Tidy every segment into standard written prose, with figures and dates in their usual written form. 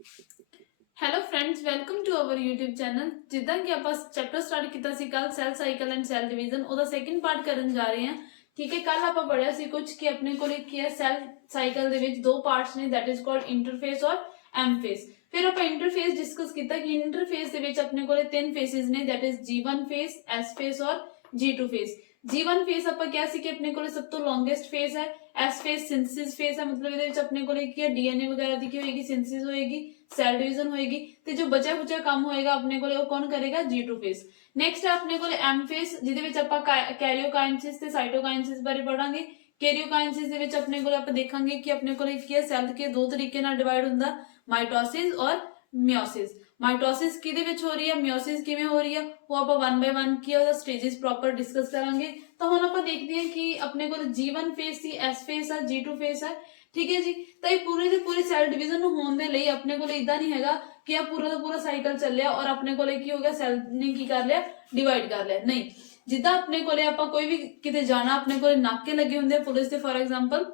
Hello friends, welcome to our YouTube channel. ਜਿੱਦਾਂ ਕਿ ਆਪਾਂ ਚੈਪਟਰ ਸਟਾਰਟ ਕੀਤਾ ਸੀ ਕੱਲ cell cycle and cell division, ਉਹਦਾ ਸੈਕੰਡ ਪਾਰਟ ਕਰਨ ਜਾ ਰਹੇ ਹਾਂ। ਠੀਕ ਹੈ, ਕੱਲ ਆਪਾਂ ਪੜਿਆ ਸੀ ਕੁਝ ਕਿ ਆਪਣੇ ਕੋਲ ਕੀ ਹੈ, ਸੈਲ ਸਾਈਕਲ ਦੇ ਵਿੱਚ ਦੋ ਪਾਰਟਸ ਨੇ, ਦੈਟ ਇਜ਼ ਕਾਲਡ ਇੰਟਰਫੇਸ ਔਰ ਐਮ ਫੇਸ। ਫਿਰ ਆਪਾਂ ਇੰਟਰਫੇਸ ਡਿਸਕਸ ਕੀਤਾ ਕਿ ਇੰਟਰਫੇਸ ਦੇ ਵਿੱਚ ਆਪਣੇ ਕੋਲ ਤਿੰਨ ਫੇਸਿਸ ਨੇ, that is G1 face, S face ਔਰ G2 ਫੇਸ। G1 ਫੇਸ ਆਪਾਂ ਕਿਹਾ ਸੀ ਕਿ ਆਪਣੇ ਕੋਲ ਸਭ ਤੋਂ ਲੌਂਗੇਸਟ ਫੇਸ ਹੈ। S ਫੇਸ ਸਿੰਥਸਿਸ ਫੇਸ ਹੈ, ਮਤਲਬ ਇਹਦੇ ਵਿੱਚ ਆਪਣੇ ਕੋਲ ਕੀ ਹੈ, DNA ਵਗੈਰਾ ਦੀ ਕੀ ਹੋਏਗੀ, ਸਿੰਥਸਿਸ ਹੋਏਗੀ, ਸੈਲ ਡਿਵੀਜ਼ਨ ਹੋਏਗੀ, ਤੇ ਜੋ ਬਚਿਆ ਕੁਚਿਆ ਕੰਮ ਹੋਏਗਾ ਆਪਣੇ ਕੋਲੇ ਉਹ ਕੌਣ ਕਰੇਗਾ, G2 ਫੇਸ। ਨੈਕਸਟ ਹੈ ਆਪਣੇ ਕੋਲੇ M ਫੇਸ, ਜਿਹਦੇ ਵਿੱਚ ਆਪਾਂ ਕੈਰੀਓਕਾਈਨਸਿਸ ਤੇ ਸਾਈਟੋਕਾਈਨਸਿਸ ਬਾਰੇ ਪੜਾਂਗੇ। ਕੈਰੀਓਕਾਈਨਸਿਸ ਦੇ ਵਿੱਚ ਆਪਣੇ ਕੋਲੇ ਆਪਾਂ ਦੇਖਾਂਗੇ ਕਿ ਆਪਣੇ ਕੋਲੇ ਕੀ ਹੈ, ਸੈੱਲ ਕੇ ਦੋ ਤਰੀਕੇ ਨਾਲ ਡਿਵਾਈਡ ਹੁੰਦਾ, ਮਾਈਟੋਸਿਸ ਔਰ ਮਿਓਸਿਸ। ਮਾਈਟੋਸਿਸ ਕਿਹਦੇ ਵਿੱਚ ਹੋ ਰਹੀ ਹੈ, ਮਿਓਸਿਸ ਕਿਵੇਂ ਹੋ ਰਹੀ ਹੈ, ਉਹ ਆਪਾਂ 1 ਬਾय 1 ਕੀ ਉਹਦਾ ਸਟੇजेस ਪ੍ਰੋਪਰ ਡਿਸਕਸ ਕਰਾਂਗੇ। ਤਾਂ ਹੁਣ ਆਪਾਂ ਦੇਖਦੇ ਹਾਂ ਕਿ ਆਪਣੇ ਕੋਲ G1 ਫੇਸ ਸੀ, S ਫੇਸ ਹੈ, G2 ਫੇਸ ਹੈ। ਠੀਕ ਹੈ ਜੀ, ਤਾਂ ਇਹ ਪੂਰੇ ਦੇ ਪੂਰੇ ਸੈਲ ਡਿਵੀਜ਼ਨ ਨੂੰ ਹੋਣ ਦੇ ਲਈ ਆਪਣੇ ਕੋਲ ਇਦਾਂ ਨਹੀਂ ਹੈਗਾ ਕਿ ਆ ਪੂਰਾ ਦਾ ਪੂਰਾ ਸਾਈਕਲ ਚੱਲਿਆ ਔਰ ਆਪਣੇ ਕੋਲੇ ਕੀ ਹੋ ਗਿਆ, ਸੈਲ ਨੇ ਕੀ ਕਰ ਲਿਆ, ਡਿਵਾਈਡ ਕਰ ਲਿਆ। ਨਹੀਂ, ਜਿੱਦਾਂ ਆਪਣੇ ਕੋਲੇ ਆਪਾਂ ਕੋਈ ਵੀ ਕਿਤੇ ਜਾਣਾ, ਆਪਣੇ ਕੋਲੇ ਨਾਕੇ ਲੱਗੇ ਹੁੰਦੇ ਆ ਪੁਲਿਸ ਦੇ ਫॉर एग्जांपल,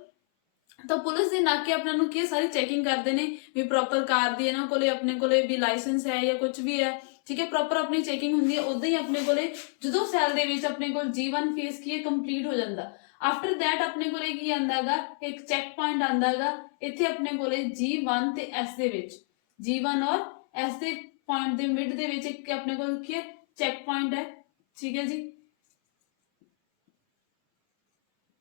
ਤਾਂ ਪੁਲਿਸ ਦੇ ਨਾਕੇ ਆਪਣਾ ਨੂੰ ਕੀ ਸਾਰੀ ਚੈਕਿੰਗ ਕਰਦੇ ਨੇ ਵੀ ਪ੍ਰੋਪਰ ਕਾਰ ਦੀ ਇਹਨਾਂ ਕੋਲੇ ਆਪਣੇ ਕੋਲੇ ਵੀ ਲਾਇਸੈਂਸ ਹੈ ਜਾਂ ਕੁਝ ਵੀ ਹੈ। ਠੀਕ ਹੈ, ਪ੍ਰੋਪਰ ਆਪਣੀ ਚੈਕਿੰਗ ਹੁੰਦੀ ਹੈ। ਉਦਾਂ ਹੀ ਆਪਣੇ ਕੋਲੇ ਜਦੋਂ ਸੈਲ ਦੇ ਵਿੱਚ ਆਪਣੇ ਕੋਲ G1 ਫੇਸ ਕੀ ਹੈ, ਕੰਪਲੀਟ ਹੋ ਜਾਂਦਾ। ਆਫਟਰ ਦੈਟ ਆਪਣੇ ਕੋਲੇ ਕੀ ਆਂਦਾ ਹੈਗਾ, ਇੱਕ ਚੈੱਕ ਪੁਆਇੰਟ ਆਂਦਾ ਹੈਗਾ ਇੱਥੇ ਆਪਣੇ ਕੋਲੇ G1 ਤੇ S ਦੇ ਵਿੱਚ, G1 ਔਰ S ਦੇ ਪੁਆਇੰਟ ਦੇ ਮਿਡ ਦੇ ਵਿੱਚ ਇੱਕ ਆਪਣੇ ਕੋਲ ਕੀ ਹੈ, ਚੈੱਕ ਪੁਆਇੰਟ ਹੈ। ਠੀਕ ਹੈ ਜੀ,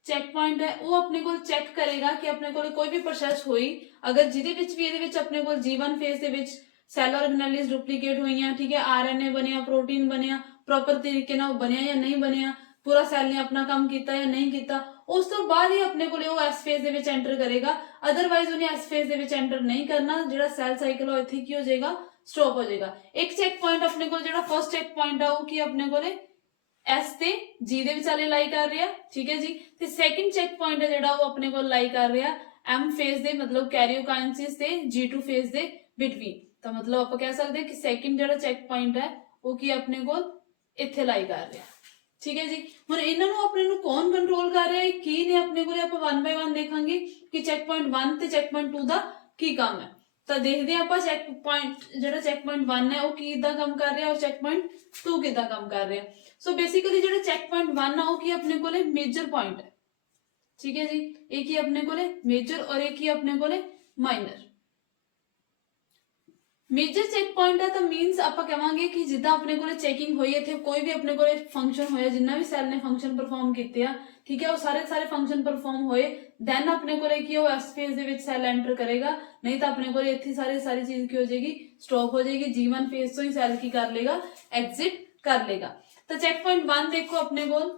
ਚੈੱਕ ਪੁਆਇੰਟ ਹੈ, ਉਹ ਆਪਣੇ ਕੋਲ ਚੈੱਕ ਕਰੇਗਾ ਕਿ ਆਪਣੇ ਕੋਲ ਕੋਈ ਵੀ ਪ੍ਰੋਸੈਸ ਹੋਈ, ਅਗਰ ਜਿਹਦੇ ਵਿੱਚ ਵੀ ਇਹਦੇ ਵਿੱਚ ਆਪਣੇ ਕੋਲ G1 ਫੇਸ ਦੇ ਵਿੱਚ ਸੈਲ ਆਰਗੇਨੇਲਿਸ ਡੁਪਲੀਕੇਟ ਹੋਈਆਂ, ਠੀਕ ਹੈ, RNA ਬਣਿਆ, ਪ੍ਰੋਟੀਨ ਬਣਿਆ, ਪ੍ਰੋਪਰ ਤਰੀਕੇ ਨਾਲ ਬਣਿਆ ਜਾਂ ਨਹੀਂ ਬਣਿਆ, ਪੂਰਾ ਸੈਲ ਨੇ ਆਪਣਾ ਕੰਮ ਕੀਤਾ ਜਾਂ ਨਹੀਂ ਕੀਤਾ, ਉਸ ਤੋਂ ਬਾਅਦ ਹੀ ਆਪਣੇ ਕੋਲੇ ਉਹ S ਫੇਸ ਦੇ ਵਿੱਚ ਐਂਟਰ ਕਰੇਗਾ। ਅਦਰਵਾਈਜ਼ ਉਹਨੇ S ਫੇਸ ਦੇ ਵਿੱਚ ਐਂਟਰ ਨਹੀਂ ਕਰਨਾ। ਜਿਹੜਾ ਸੈਲ ਸਾਈਕਲ ਉਹ ਇੱਥੇ ਕੀ ਹੋ ਜਾਏਗਾ, ਸਟਾਪ ਹੋ ਜਾਏਗਾ। ਇੱਕ ਚੈੱਕ ਪੁਆਇੰਟ ਆਪਣੇ ਕੋਲ ਜਿਹੜਾ ਫਰਸਟ ਚੈੱਕ ਪੁਆਇੰਟ ਆ ਉਹ ਕੀ ਆਪਣੇ ਕੋਲੇ S ਤੇ G ਦੇ ਵਿਚਾਲੇ ਲਾਈ ਕਰ ਰਿਹਾ। ਠੀਕ ਹੈ ਜੀ, ਤੇ ਸੈਕਿੰਡ ਚੈੱਕ ਪੁਆਇੰਟ ਹੈ ਜਿਹੜਾ ਉਹ ਆਪਣੇ ਕੋਲ ਲਾਈ ਕਰ ਰਿਹਾ M ਫੇਸ ਦੇ, ਮਤਲਬ ਕੈਰੀਓਕਾਈਨਸਿਸ ਤੇ G2 ਫੇਸ ਦੇ ਬਿਟਵੀਨ। ਤਾਂ ਮਤਲਬ ਆਪਾਂ ਕਹਿ ਸਕਦੇ ਹਾਂ ਕਿ ਸੈਕਿੰਡ ਜਿਹੜਾ ਚੈੱਕ ਪੁਆਇੰਟ ਹੈ ਉਹ ਕੀ ਆਪਣੇ ਕੋਲ ਇੱਥੇ ਲਾਈ ਕਰ ਰਿਹਾ। ਠੀਕ ਹੈ ਜੀ, ਹੁਣ ਇਹਨਾਂ ਨੂੰ ਆਪਣੇ ਨੂੰ ਕੌਣ ਕੰਟਰੋਲ ਕਰ ਰਿਹਾ ਹੈ, ਕੀ ਨੇ ਆਪਣੇ ਕੋਲੇ, ਆਪਾਂ 1 ਬਾय 1 ਦੇਖਾਂਗੇ ਕਿ ਚੈੱਕ ਪੁਆਇੰਟ 1 ਤੇ ਚੈੱਕ ਪੁਆਇੰਟ 2 ਦਾ ਕੀ ਕੰਮ ਹੈ। ਤਾਂ ਦੇਖਦੇ ਆਪਾਂ ਚੈੱਕ ਪੁਆਇੰਟ ਜਿਹੜਾ ਚੈੱਕ ਪੁਆਇੰਟ 1 ਹੈ ਉਹ ਕਿਦਾਂ ਕੰਮ ਕਰ ਰਿਹਾ ਔਰ ਚੈੱਕ ਪੁਆਇੰਟ 2 ਕਿਦਾਂ ਕੰਮ ਕਰ ਰਿਹਾ। ਸੋ ਬੇਸਿਕਲੀ ਜਿਹੜਾ ਚੈੱਕ ਪੁਆਇੰਟ 1 ਆ ਉਹ ਕੀ ਆਪਣੇ ਕੋਲੇ ਮੇਜਰ ਪੁਆਇੰਟ ਹੈ। ਠੀਕ ਹੈ ਜੀ, ਇਹ ਕੀ ਆਪਣੇ ਕੋਲੇ ਮੇਜਰ ਔਰ ਇਹ ਕੀ ਆਪਣੇ ਕੋਲੇ ਮਾਈਨਰ। ਮੇਜਰ ਚੈੱਕ ਪੁਆਇੰਟ ਹੈ ਤਾਂ ਮੀਨਸ ਆਪਾਂ ਕਹਾਂਗੇ ਕਿ ਜਿੱਦਾਂ ਆਪਣੇ ਕੋਲੇ ਚੈਕਿੰਗ ਹੋਈ, ਇੱਥੇ ਕੋਈ ਵੀ ਆਪਣੇ ਕੋਲੇ ਫੰਕਸ਼ਨ ਹੋਇਆ, ਜਿੰਨਾ ਵੀ ਸੈਲ ਨੇ ਫੰਕਸ਼ਨ ਪਰਫਾਰਮ ਕੀਤੇ ਆ, ਠੀਕ ਹੈ, ਉਹ ਸਾਰੇ ਫੰਕਸ਼ਨ ਪਰਫਾਰਮ ਹੋਏ, ਦੈਨ ਆਪਣੇ ਕੋਲੇ ਕੀ ਉਹ S ਫੇਸ ਦੇ ਵਿੱਚ ਸੈਲ ਐਂਟਰ ਕਰੇਗਾ। ਨਹੀਂ ਤਾਂ ਆਪਣੇ ਕੋਲੇ ਇੱਥੇ ਸਾਰੀ ਚੀਜ਼ ਕੀ ਹੋ ਜਾਏਗੀ, ਸਟਾਪ ਹੋ ਜਾਏਗੀ। G1 ਫੇਸ ਤੋਂ ਹੀ ਸੈਲ ਕੀ ਕਰ ਲੇਗਾ, ਐਗਜ਼ਿਟ ਕਰ ਲੇਗਾ। ਤਾਂ ਚੈੱਕ ਪੁਆਇੰਟ 1 ਦੇਖੋ ਆਪਣੇ ਕੋਲ,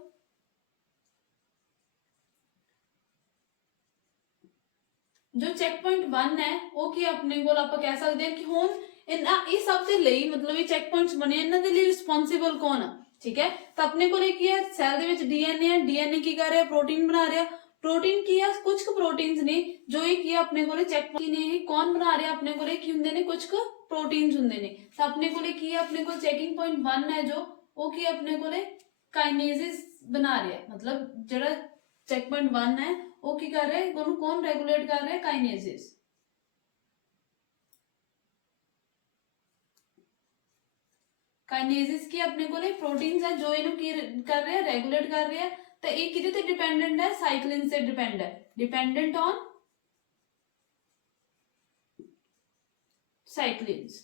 ਜੋ ਚੈੱਕ ਪੁਆਇੰਟ 1 ਹੈ ਉਹ ਕੀ ਆਪਣੇ ਕੋਲ ਆਪਾਂ ਕਹਿ ਸਕਦੇ ਹਾਂ ਕਿ ਹੁਣ ਇਹ ਸਭ ਦੇ ਲਈ, ਮਤਲਬ ਇਹ ਚੈੱਕ ਪੁਆਇੰਟਸ ਬਣੇ, ਇਹਨਾਂ ਦੇ ਲਈ ਰਿਸਪੌਂਸਿਬਲ ਕੌਣ ਆ। ਠੀਕ ਹੈ, ਤਾਂ ਆਪਣੇ ਕੋਲ ਕੀ ਹੈ, ਸੈਲ ਦੇ ਵਿੱਚ DNA ਹੈ, DNA ਕੀ ਕਰ ਰਿਹਾ, ਪ੍ਰੋਟੀਨ ਬਣਾ ਰਿਹਾ। ਪ੍ਰੋਟੀਨ ਕੀ ਆ, ਕੁਝ ਕੁ ਪ੍ਰੋਟੀਨਸ ਨੇ ਜੋ ਇਹ ਕੀ ਆਪਣੇ ਕੋਲੇ ਚੈੱਕ ਨੇ, ਇਹ ਕੌਣ ਬਣਾ ਰਿਹਾ, ਆਪਣੇ ਕੋਲੇ ਕੀ ਹੁੰਦੇ ਨੇ, ਕੁਝ ਕੁ ਪ੍ਰੋਟੀਨਸ ਹੁੰਦੇ ਨੇ। ਤਾਂ ਆਪਣੇ ਕੋਲੇ ਕੀ ਹੈ, ਆਪਣੇ ਕੋਲ ਚੈਕਿੰਗ ਪੁਆਇੰਟ 1 ਹੈ ਜੋ ਉਹ ਕੀ ਆਪਣੇ ਕੋਲੇ ਕਾਈਨੇਸਿਸ ਬਣਾ ਰਿਹਾ, ਮਤਲਬ ਜਿਹੜਾ ਚੈੱਕ ਪੁਆਇੰਟ 1 ਹੈ ਉਹ ਕੀ ਕਰ ਰਿਹਾ ਹੈ, ਉਹਨੂੰ ਕੌਣ ਰੈਗੂਲੇਟ ਕਰ ਰਿਹਾ, ਕਾਈਨੇਸਿਸ। ਕਾਈਨੇਸਿਸ ਕੀ ਆਪਣੇ ਕੋਲੇ ਪ੍ਰੋਟੀਨਸ ਹੈ ਜੋ ਇਹਨੂੰ ਕੀ ਕਰ ਰਿਹਾ, ਰੈਗੂਲੇਟ ਕਰ ਰਿਹਾ। ਤਾਂ ਇਹ ਕਿਹਦੇ ਤੇ ਡਿਪੈਂਡੈਂਟ ਹੈ, ਸਾਈਕਲਿਨ ਤੇ ਡਿਪੈਂਡ ਹੈ, ਡਿਪੈਂਡੈਂਟ ਔਨ ਸਾਈਕਲਿਨਸ।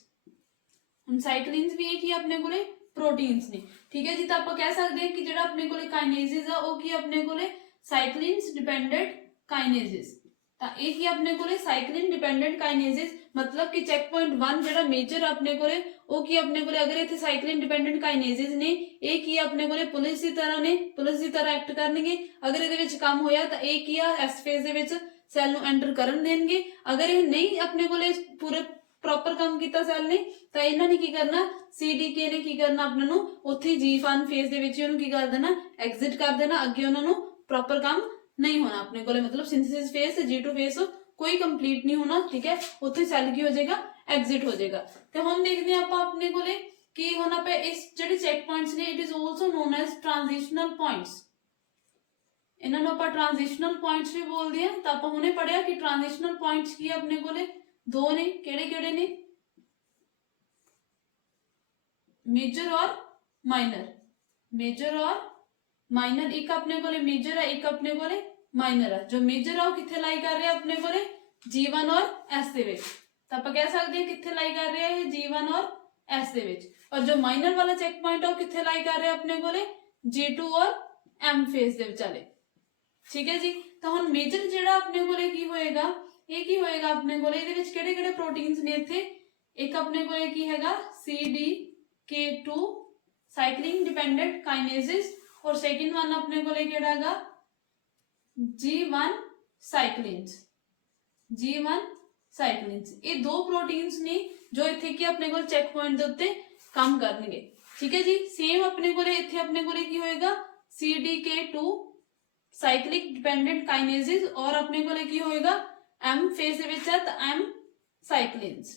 ਹੁਣ ਸਾਈਕਲਿਨਸ ਵੀ ਇਹ ਕੀ ਆਪਣੇ ਕੋਲੇ ਪ੍ਰੋਟੀਨਸ ਨੇ। ਠੀਕ ਹੈ ਜੀ, ਤਾਂ ਆਪਾਂ ਕਹਿ ਸਕਦੇ ਹਾਂ ਕਿ ਜਿਹੜਾ ਆਪਣੇ ਕੋਲੇ ਕਾਈਨੇਸਿਸ ਆ ਉਹ ਕੀ ਆਪਣੇ ਕੋਲੇ ਸਾਈਕਲਿਨਸ ਡਿਪੈਂਡੈਂਟ ਕਾਈਨੇਸਿਸ। ਤਾਂ ਇਹ ਕੀ ਆਪਣੇ ਕੋਲੇ ਸਾਈਕਲਿਨ ਡਿਪੈਂਡੈਂਟ ਕਾਈਨੇਸਿਸ, ਮਤਲਬ ਕਿ ਚੈੱਕ ਪੁਆਇੰਟ 1 ਜਿਹੜਾ ਮੇਜਰ ਆਪਣੇ ਕੋਲੇ ਉਹ ਕੀ ਆਪਣੇ ਕੋਲੇ, ਅਗਰ ਇੱਥੇ ਸਾਈਕਲਿਨ ਡਿਪੈਂਡੈਂਟ ਕਾਈਨੇਸਿਸ ਨੇ, ਇਹ ਕੀ ਆਪਣੇ ਕੋਲੇ ਪੁਲਿਸ ਦੀ ਤਰ੍ਹਾਂ ਨੇ, ਪੁਲਿਸ ਦੀ ਤਰ੍ਹਾਂ ਐਕਟ ਕਰਨਗੇ। ਅਗਰ ਇਹਦੇ ਵਿੱਚ ਕੰਮ ਹੋਇਆ ਤਾਂ ਇਹ ਕੀ ਆ, S ਫੇਜ਼ ਦੇ ਵਿੱਚ ਸੈਲ ਨੂੰ ਐਂਟਰ ਕਰਨ ਦੇਣਗੇ। ਅਗਰ ਇਹ ਨਹੀਂ ਆਪਣੇ ਕੋਲੇ ਪੂਰੇ ਪ੍ਰੋਪਰ ਕੰਮ ਕੀਤਾ ਸੈਲ ਨੇ, ਤਾਂ ਇਹਨਾਂ ਨੇ ਕੀ ਕਰਨਾ, CDK ਨੇ ਕੀ ਕਰਨਾ, ਆਪਣੇ ਨੂੰ ਉੱਥੇ G1 ਫੇਜ਼ ਦੇ ਵਿੱਚ ਉਹਨੂੰ ਕੀ ਕਰ ਦੇਣਾ, ਐਗਜ਼ਿਟ ਕਰ ਦੇਣਾ। ਅੱਗੇ ਉਹਨਾਂ ਨੂੰ ਪ੍ਰੋਪਰ ਕੰਮ ਨਹੀਂ ਹੋਣਾ ਆਪਣੇ ਕੋਲੇ, ਮਤਲਬ ਸਿੰਥੇਸਿਸ ਫੇਜ਼ ਤੇ G2 ਫੇਜ਼ ਕੋਈ ਕੰਪਲੀਟ ਨਹੀਂ ਹੋਣਾ। ਠੀਕ ਹੈ, ਉੱਥੇ ਸੈਲ ਕੀ ਹੋ ਜਾਏਗਾ, ਐਗਜ਼ਿਟ ਹੋ ਜਾਏਗਾ। ਤੇ ਹੁਣ ਦੇਖਦੇ ਹਾਂ ਆਪਾਂ ਆਪਣੇ ਕੋਲੇ ਕੀ ਹੁਣ ਆਪਾਂ ਇਸ ਜਿਹੜੇ ਚੈੱਕ ਪੁਆਇੰਟਸ ਨੇ, it is also known as transitional points. ਇਹਨਾਂ ਨੂੰ ਆਪਾਂ ਟ੍ਰਾਂਜੀਸ਼ਨਲ ਪੁਆਇੰਟਸ ਵੀ ਬੋਲਦੇ ਆ। ਤਾਂ ਆਪਾਂ ਹੁਣੇ ਪੜਿਆ ਕਿ ਟ੍ਰਾਂਜੀਸ਼ਨਲ ਪੁਆਇੰਟਸ ਕੀ ਆਪਣੇ ਕੋਲੇ, दो ने, केड़े केड़े ने, मेजर और माइनर, मेजर और माइनर। एक अपने को मेजर है, एक अपने को माइनर है। जो मेजर है वो किथे लाई कर रहे हैं अपने को G1 और S ਦੇ ਵਿੱਚ, ਤਾਂ ਆਪਾਂ ਕਹਿ ਸਕਦੇ ਹਾਂ ਕਿੱਥੇ लाई कर रहे हैं ये G1 और S ਦੇ ਵਿੱਚ। और जो माइनर वाला चेक पॉइंट है वो किथे लाई कर रहे हैं अपने को G2 और M फेज ਦੇ ਵਿਚਾਲੇ। ठीक है जी। तो ਹੁਣ मेजर ਜਿਹੜਾ ਆਪਣੇ ਕੋਲੇ ਕੀ ਹੋਏਗਾ, ਇਹ ਕੀ ਹੋਏਗਾ ਆਪਣੇ ਕੋਲੇ, ਇਹਦੇ ਵਿੱਚ ਕਿਹੜੇ ਕਿਹੜੇ ਪ੍ਰੋਟੀਨਸ ਨੇ ਇੱਥੇ, ਇੱਕ ਆਪਣੇ ਕੋਲੇ ਕੀ ਹੈਗਾ CDK2 ਸਾਈਕਲਿੰਗ ਡਿਪੈਂਡੈਂਟ ਕਾਈਨੇਸਿਸ, और सेकंड वन अपने को केड़ा हैगा G1 साइक्लिन्स, G1 साइक्लिन्स। ये दो प्रोटीन्स ने जो इत्थे की अपने को चेक पॉइंट दे उत्ते काम करनगे। ठीक है जी। सेम अपने को इत्थे अपने को की होएगा CDK2 साइक्लिक डिपेंडेंट काइनेसिस, और अपने को की होएगा M फेज दे विच है तो M साइक्लिन्स।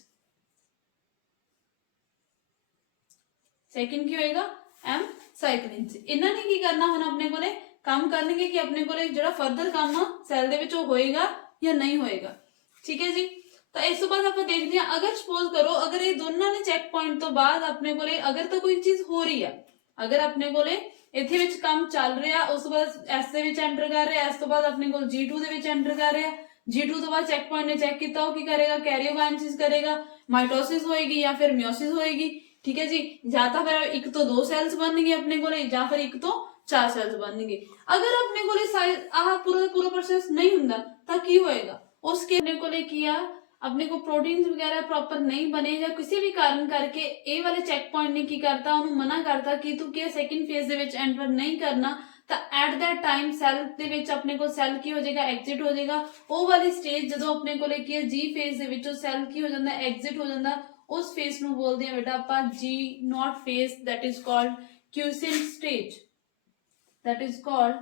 सेकंड की होएगा M साइक्लिन्स। इन्हां ने की करना हुण अपने को काम करनगे कि अपने को जिहड़ा फर्दर काम सैल दे विच होएगा या नहीं होएगा। ठीक है जी। तो इस तो बाद आपां देखदे हां, अगर सपोज करो अगर ये दोनों ने चेक पॉइंट तो बाद अपने को अगर तो कोई चीज हो रही है, अगर अपने को इत्थे विच काम चल रहा, उस तो बाद S दे विच एंटर कर रहा, S तो बाद अपने को G2 दे विच एंटर कर रहा, G2 तो बाद चेक पॉइंट ने चेक किया, वो की करेगा कैरियोकाइनेसिस करेगा, माइटोसिस होएगी या फिर मियोसिस होएगी। ठीक है जी। या तो फिर एक तो दो सैल्स बनने अपने को, या फिर एक तो चार सैल्स बनने। अगर अपने को पूरा पूरा प्रोसेस नहीं हुंदा तां की होएगा, उसके अपने को किया अपने को प्रोटीन्स वगैरह प्रॉपर नहीं बने या किसी भी कारण करके ए वाले चेक पॉइंट ने की करता, उन्होंने मना करता कि तू क्या सेकंड फेज दे विच एंटर नहीं करना, तो एट दैट टाइम सैल दे विच अपने को सैल की हो जाएगा एग्जिट हो जाएगा। वो वाली स्टेज जो अपने को G फेज दे विच सैल की हो जाता एग्जिट हो जाता, उस फेज ਨੂੰ बोलते हैं बेटा ਆਪਾਂ G0 phase, that is called quotient stage, that is called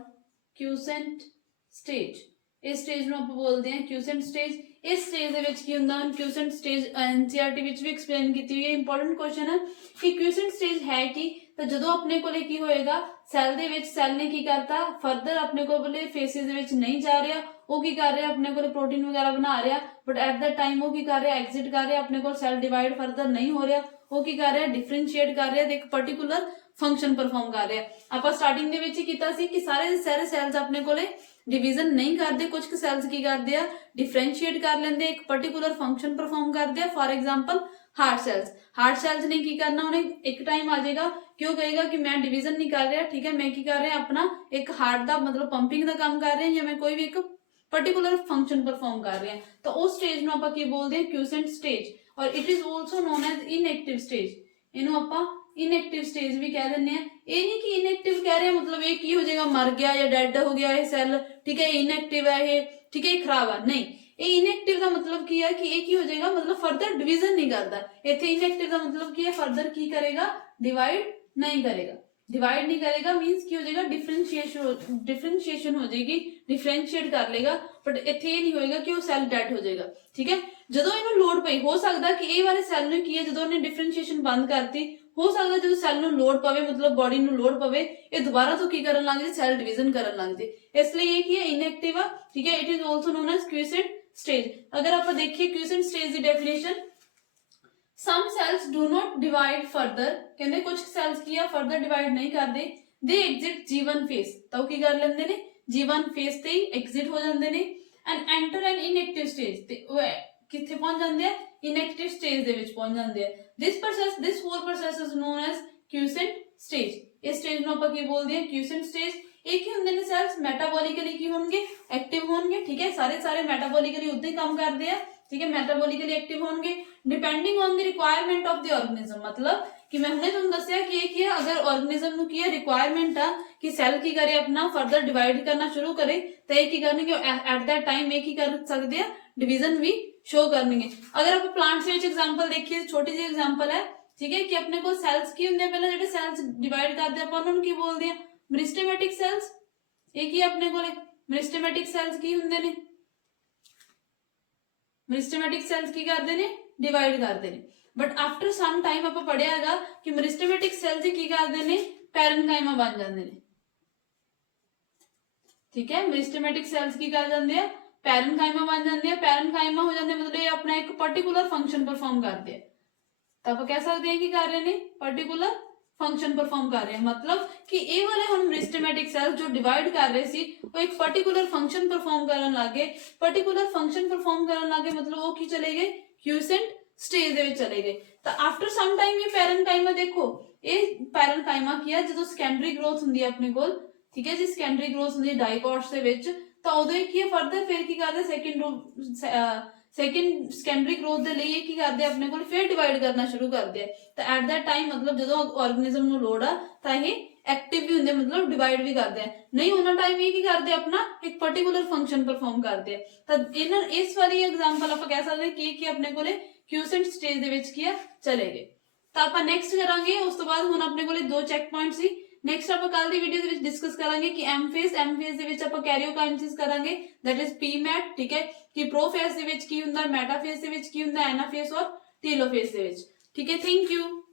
quotient stage. इस स्टेज ਨੂੰ ਆਪਾਂ बोलते हैं क्यूसेंट स्टेज। इस स्टेज ਦੇ ਵਿੱਚ ਕੀ ਹੁੰਦਾ, क्यूसेंट स्टेज एनसीईआरटी ਵਿੱਚ ਵੀ एक्सप्लेन ਕੀਤੀ ਹੋਈ है। इंपॉर्टेंट क्वेश्चन है कि क्यूसेंट स्टेज है कि तो ਜਦੋਂ अपने को की होएगा सैल ਦੇ ਵਿੱਚ सैल ने की करता फर्दर अपने को बोले फेसिस ਦੇ ਵਿੱਚ नहीं जा रहा, वो की कर रहा अपने को प्रोटीन वगैरह बना रहा, बट एट दैट टाइम वो की कर रहा एग्जिट कर रहा, अपने को सैल डिवाइड फर्दर नहीं हो रहा, वो की कर रहा डिफरेंशिएट कर रहा, एक पर्टिकुलर फंक्शन परफॉर्म कर रहा। आप स्टार्टिंग ਦੇ ਵਿੱਚ ਹੀ ਕੀਤਾ ਸੀ कि सारे सारे सैल्स अपने को डिवीजन नहीं करते, कुछ सैल्स की करते हैं डिफरेंशिएट कर लेंगे, एक पर्टिकुलर फंक्शन परफॉर्म करते हैं। For example heart cells, heart cells ने की करना, उन्हें एक टाइम आ जाएगा क्यों कहेगा कि मैं डिवीजन नहीं कर रहा, ठीक है, मैं की कर रहा अपना एक हार्ट का मतलब पंपिंग का काम कर रहे हैं या मैं कोई भी एक पर्टिकुलर फंक्शन परफॉर्म कर रहे हैं, तो उस स्टेज ਨੂੰ ਆਪਾਂ ਕੀ बोलते हैं क्यूसेंट स्टेज। और it is also known as inactive stage, ਇਹਨੂੰ ਆਪਾਂ इनएक्टिव स्टेज भी कह देने हैं। ये नहीं कि इनएक्टिव कह रहे हैं मतलब ये की हो जाएगा मर गया या डेड हो गया ये सेल, ठीक है, इनएक्टिव है ये, ठीक है, खराब है, नहीं। ये इनएक्टिव का मतलब की है कि एक ही हो जाएगा मतलब फर्दर डिवीजन नहीं करता। इतने इनएक्टिव का मतलब की है फर्दर की करेगा डिवाइड नहीं करेगा, डिवाइड नहीं करेगा मींस की हो जाएगा डिफरेंशिएशन हो जाएगी, डिफरेंशिएट कर लेगा, बट इतने ये नहीं होएगा कि वो सैल डेड हो जाएगा। ठीक है, जो इन्होंने लोड पई हो सकता कि ये वाले सैल ने की है जो इन्हें डिफरेंशिएशन बंद करती, हो सकता जो सैल ਨੂੰ ਲੋਡ ਪਵੇ मतलब बॉडी ਨੂੰ ਲੋਡ ਪਵੇ ਇਹ ਦੁਬਾਰਾ ਤੋਂ ਕੀ ਕਰਨ ਲੱਗ ਜੇ ਸੈਲ ਡਿਵੀਜ਼ਨ ਕਰਨ ਲੱਗ ਜੇ, ਇਸ ਲਈ ਇਹ ਕੀ ਹੈ ਇਨਐਕਟਿਵ ਆ। ਠੀਕ ਹੈ, it is also known as quiescent stage. अगर आप देखिए क्यूसेंट स्टेज की definition, some cells do not divide further, कहते कुछ सेल्स की है फर्दर डिवाइड नहीं करते, दे एग्जिट G1 फेज, तो की कर लेंदे ने G1 फेज ते ही एग्जिट हो जाते हैं and enter an inactive stage, ते किथे पहुंच जाते हैं इनएक्टिव स्टेज दे विच पहुंच जाते हैं। This whole process is known as quiescent stage. इस स्टेज ਨੂੰ ਆਪਾਂ ਕੀ ਬੋਲਦੇ हैं क्यूसेंट स्टेज। एक ही होंगे ने सेल्स मेटाबॉलिकली की होंगे एक्टिव होंगे, ठीक है, सारे मेटाबॉलिकली उद्दे ही काम करते हैं, ठीक है, मेटाबॉलिकली एक्टिव होंगे depending on the requirement of the organism. मतलब कि मैं हमने तुम दसिया कि एक ही अगर ऑर्गेनिज्म नु की रिक्वायरमेंट आ कि सेल की करे अपना फर्दर डिवाइड करना शुरू करे तो एक ही करने एट दैट टाइम एक ही कर सकते हैं डिवीजन भी शो करने। अगर आप प्लांट्स में एग्जांपल देखिए, छोटी सी एग्जांपल है, ठीक है, कि अपने को सेल्स की होंगे पहले जो सेल्स डिवाइड करते हैं अपन उन्होंने की बोलते हैं मेरिस्टेमेटिक सेल्स। एक ही अपने को मेरिस्टेमेटिक सेल्स की होंगे ने, मेरिस्टेमेटिक सेल्स की करते ने डिवाइड करते हैं, बट आफ्टर सम टाइम आप पढ़िया हैगा कि मेरिस्टेमेटिक सेल्स ही की करते हैं पैरेनकाइमा बन जाते हैं। ठीक है, मेरिस्टेमेटिक सेल्स की कर जाते हैं ਪੈਰਨਕਾਈਮਾ ਬਣ ਜਾਂਦੇ ਆ। ਪੈਰਨਕਾਈਮਾ ਹੋ ਜਾਂਦੇ ਮਤਲਬ ਇਹ ਆਪਣਾ ਇੱਕ ਪਾਰਟਿਕੂਲਰ ਫੰਕਸ਼ਨ ਪਰਫਾਰਮ ਕਰਦੇ ਆ। ਤਾਂ ਆਪਾਂ ਕਹਿ ਸਕਦੇ ਹਾਂ ਕਿ ਕਰ ਰਹੇ ਨੇ ਪਾਰਟਿਕੂਲਰ ਫੰਕਸ਼ਨ ਪਰਫਾਰਮ ਕਰ ਰਹੇ ਆ। ਮਤਲਬ ਕਿ ਇਹ ਵਾਲੇ ਹੁਣ ਮੈਰਿਸਟੇਮੈਟਿਕ ਸੈਲਸ ਜੋ ਡਿਵਾਈਡ ਕਰ ਰਹੇ ਸੀ ਉਹ ਇੱਕ ਪਾਰਟਿਕੂਲਰ ਫੰਕਸ਼ਨ ਪਰਫਾਰਮ ਕਰਨ ਲੱਗੇ। ਪਾਰਟਿਕੂਲਰ ਫੰਕਸ਼ਨ ਪਰਫਾਰਮ ਕਰਨ ਲੱਗੇ ਮਤਲਬ ਉਹ ਕੀ ਚਲੇ ਗਏ, ਕਿਊਸੈਂਟ ਸਟੇਜ ਦੇ ਵਿੱਚ ਚਲੇ ਗਏ। ਤਾਂ ਆਫਟਰ ਸਮ ਟਾਈਮ ਇਹ ਪੈਰਨਕਾਈਮਾ ਦੇਖੋ, ਇਹ ਪੈਰਨਕਾਈਮਾ ਕੀ ਆ, ਜਦੋਂ ਸੈਕੰਡਰੀ ਗਰੋਥ ਹੁੰਦੀ ਹੈ ਆਪਣੇ ਕੋਲ, ਠੀਕ ਹੈ ਜੀ, ਸੈਕੰਡਰੀ ਗਰੋਥ ਹੁੰਦੀ ਹੈ ਡਾਈਕॉट्स ਦੇ ਵਿੱਚ, ਤਾਂ ਉਦੋਂ ਇਹ ਕੀ ਹੈ ਫਰਦਰ ਫਿਰ ਕੀ ਕਰਦੇ ਸੈਕੰਡ ਸੈਕੰਡਰੀ ਗਰੋਥ ਦੇ ਲਈ ਇਹ ਕੀ ਕਰਦੇ ਆਪਣੇ ਕੋਲ ਫਿਰ ਡਿਵਾਈਡ ਕਰਨਾ ਸ਼ੁਰੂ ਕਰਦੇ ਆ। ਤਾਂ ਐਟ ਦੈਟ ਟਾਈਮ ਮਤਲਬ ਜਦੋਂ ਆਰਗੇਨਿਜ਼ਮ ਨੂੰ ਲੋੜ ਆ ਤਾਂ ਇਹ ਐਕਟਿਵ ਵੀ ਹੁੰਦੇ, ਮਤਲਬ ਡਿਵਾਈਡ ਵੀ ਕਰਦੇ ਆ। ਨਹੀਂ ਉਹਨਾਂ ਟਾਈਮ ਇਹ ਕੀ ਕਰਦੇ ਆਪਣਾ ਇੱਕ ਪਾਰਟਿਕੂਲਰ ਫੰਕਸ਼ਨ ਪਰਫਾਰਮ ਕਰਦੇ ਆ। ਤਾਂ ਇਹਨਾਂ ਇਸ ਵਾਲੀ ਐਗਜ਼ਾਮਪਲ ਆਪਾਂ ਕਹਿ ਸਕਦੇ ਕਿ ਆਪਣੇ ਕੋਲੇ ਕਿਊਸੈਂਟ ਸਟੇਜ ਦੇ ਵਿੱਚ ਕੀ ਆ ਚਲੇ ਗਏ। ਤਾਂ ਆਪਾਂ ਨੈਕਸਟ ਕਰਾਂਗੇ। ਉਸ ਤੋਂ ਬਾਅਦ ਹੁਣ ਆਪਣੇ ਕੋਲੇ 2 ਚੈੱਕ ਪੁਆਇੰਟ ਸੀ। ਨੈਕਸਟ ਆਪਾਂ ਕੱਲ ਦੀ ਵੀਡੀਓ ਦੇ ਵਿੱਚ ਡਿਸਕਸ ਕਰਾਂਗੇ ਕਿ ਐਮ ਫੇਜ਼ ਦੇ ਵਿੱਚ ਆਪਾਂ ਕੈਰੀਓਕਾਈਨੇਸਿਸ ਕਰਾਂਗੇ, ਦੈਟ ਇਜ਼ ਪੀਮੈਟ, ਠੀਕ ਹੈ, ਕਿ ਪ੍ਰੋਫੇਜ਼ ਦੇ ਵਿੱਚ ਕੀ ਹੁੰਦਾ, ਮੈਟਾਫੇਜ਼ ਦੇ ਵਿੱਚ ਕੀ ਹੁੰਦਾ, ਐਨਾਫੇਜ਼ ਔਰ ਟੀਲੋਫੇਜ਼ ਦੇ ਵਿੱਚ, ਠੀਕ ਹੈ। Thank you.